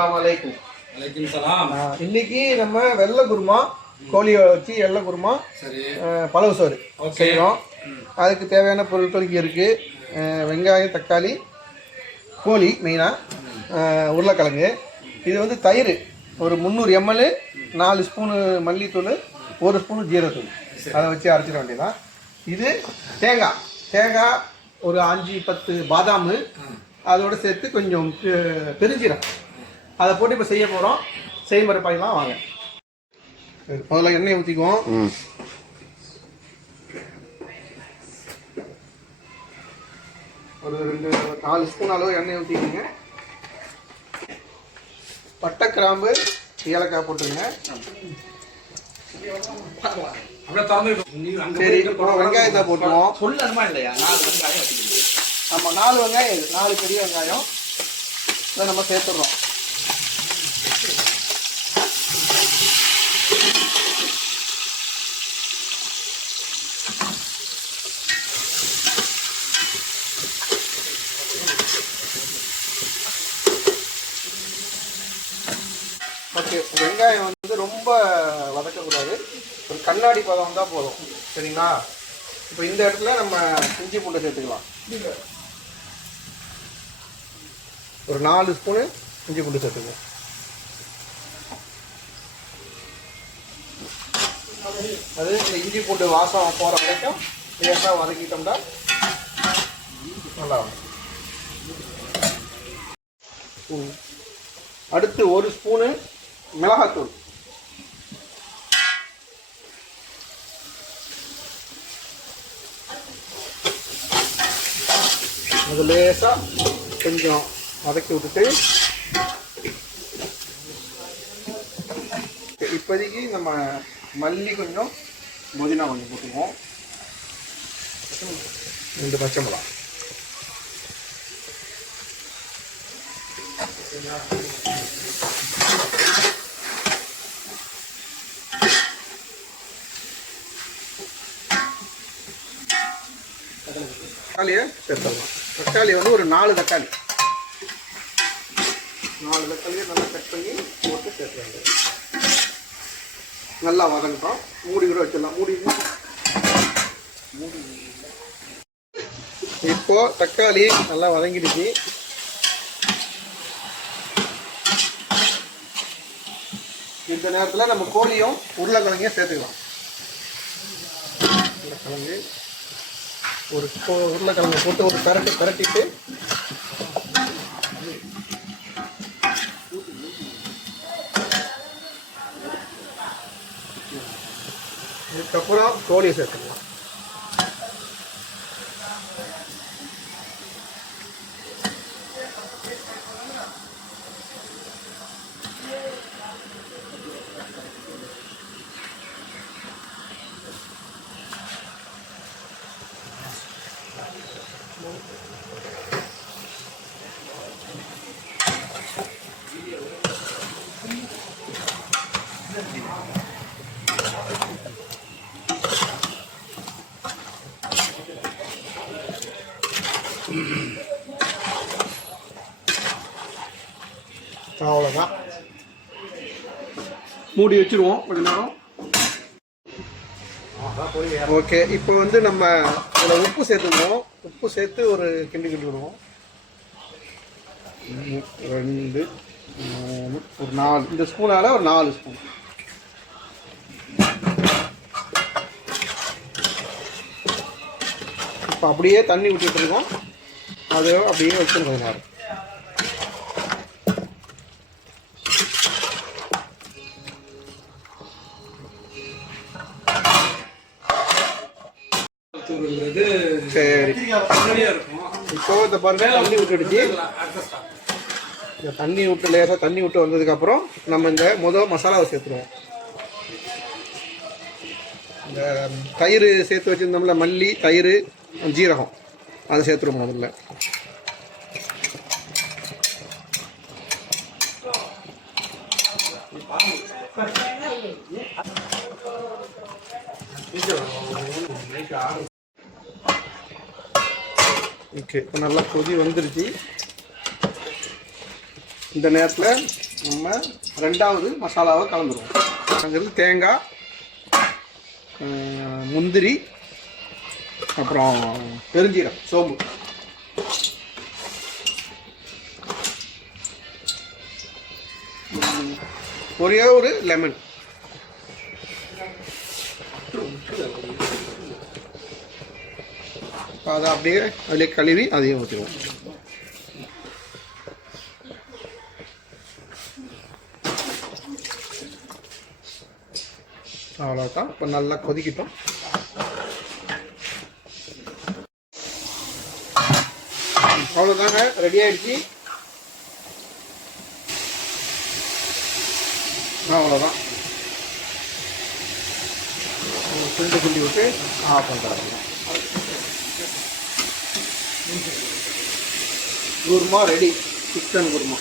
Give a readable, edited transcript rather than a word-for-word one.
அஸ்ஸலாமு அலைக்கும். வலைக்கும் சலாம். இன்னைக்கு நம்ம வெள்ளை குருமா கோழியை வச்சு வெள்ளை குருமா பழவு சோறு செய்கிறோம். அதுக்கு தேவையான பொருட்கள் இங்கே இருக்குது. வெங்காயம், தக்காளி, கோழி, மெயினாக உருளைக்கிழங்கு. இது வந்து தயிர் ஒரு 300 ml, 4 ஸ்பூனு மல்லித்தூள், 1 ஸ்பூனு ஜீரத்தூள், அதை வச்சு அரைச்சிட வேண்டியதான். இது தேங்காய் ஒரு 5-10 பாதாம், அதோடு சேர்த்து கொஞ்சம் பெருஞ்சீரம், அதை போட்டு இப்போ செய்ய போகிறோம். செய்முறை பாய்லாம் வாங்க. முதல்ல எண்ணெய் ஊற்றிக்குவோம். ஒரு 4 ஸ்பூன் அளவு எண்ணெய் ஊற்றிக்கோங்க. பட்டை, கிராம்பு, ஏலக்காய் போட்டுருங்க. சரி, வெங்காயத்தை போட்டுருவோம். ஆமாம், 4 வெங்காயம், 4 பெரிய வெங்காயம் இதை நம்ம சேர்த்துடுறோம். ஓகே, வெங்காயம் வந்து ரொம்ப வதக்கக்கூடாது, ஒரு கண்ணாடி பதம் வந்தால் போதும். சரிங்களா? இப்போ இந்த இடத்துல நம்ம இஞ்சி பூண்டை சேர்த்துக்கலாம். ஒரு 4 ஸ்பூனு இஞ்சி பூண்டு சேர்த்துக்கலாம். அது இந்த இஞ்சி பூண்டு வாசம் போகிற வரைக்கும் லேசாக வதக்கிட்டோம்னா நல்லா இருக்கும். அடுத்து 1 ஸ்பூனு மிளகாத்தூள், அது லேசாக கொஞ்சம் வதக்கி விட்டுட்டு இப்போதைக்கு நம்ம மல்லி கொஞ்சம், புதினா கொஞ்சம் போட்டுக்குவோம். 2 பச்சை மிளகா. தக்காளியை சேர்த்துடலாம். தக்காளி வந்து ஒரு 4 தக்காளி, 4 தக்காளியை நல்லா கட் பண்ணி போட்டு சேர்த்துறாங்க. நல்லா வதங்கட்டும். மூடி கூட வச்சிடலாம். இப்போ தக்காளி நல்லா வதங்கிடுச்சு. இந்த நேரத்தில் நம்ம கோழியும் உருளைக்கிழங்கையும் சேர்த்துக்கலாம். உருளைக்கிழங்கு ஒரு உருளைக்கிழங்கு போட்டு ஒரு பரட்டிட்டு இதுக்கப்புறம் கோழியை சேர்த்துக்கலாம். அவ்வளோதான், மூடி வச்சுருவோம் கொஞ்ச நேரம். ஓகே, இப்போ வந்து நம்ம இதில் உப்பு சேர்த்துக்குவோம். உப்பு சேர்த்து ஒரு கிண்டி விடுவோம். 2, 3, ஒரு 4, இந்த ஸ்பூனால் ஒரு 4 ஸ்பூன். இப்போ அப்படியே தண்ணி விட்டுட்டு இருக்கோம். அது அப்படியே வச்சு கொஞ்ச நேரம். சரி, இப்போ இந்த பாருங்க தண்ணி விட்டுடுச்சு. இந்த தண்ணி விட்டு லேசாக தண்ணி விட்டு வந்ததுக்கப்புறம் நம்ம இந்த மசாலாவை சேர்த்துருவோம். இந்த தயிர் சேர்த்து வச்சுருந்தோம்ல, மல்லி, தயிர், ஜீரகம், அதை சேர்த்துருவோம் முதல்ல. ஓகே, இப்போ நல்லா கொதி வந்துருச்சு. இந்த நேரத்தில் நம்ம ரெண்டாவது மசாலாவை கலந்துருவோம். அங்கிருந்து தேங்காய், முந்திரி, அப்புறம் பெருஞ்சீரகம், சோம்பு, ஒரே ஒரு லெமன், அதை அப்படியே அதிலே கழுவி அதையும் ஊற்றிடுவோம். அவ்வளோதான். இப்போ நல்லா கொதிக்கிட்டோம். அவ்வளோதாங்க, ரெடி ஆகிடுச்சு. அவ்வளோதான். கிண்டி விட்டு ஆஃப் பண்ணுறாங்க. Kurma ready, chicken kurma.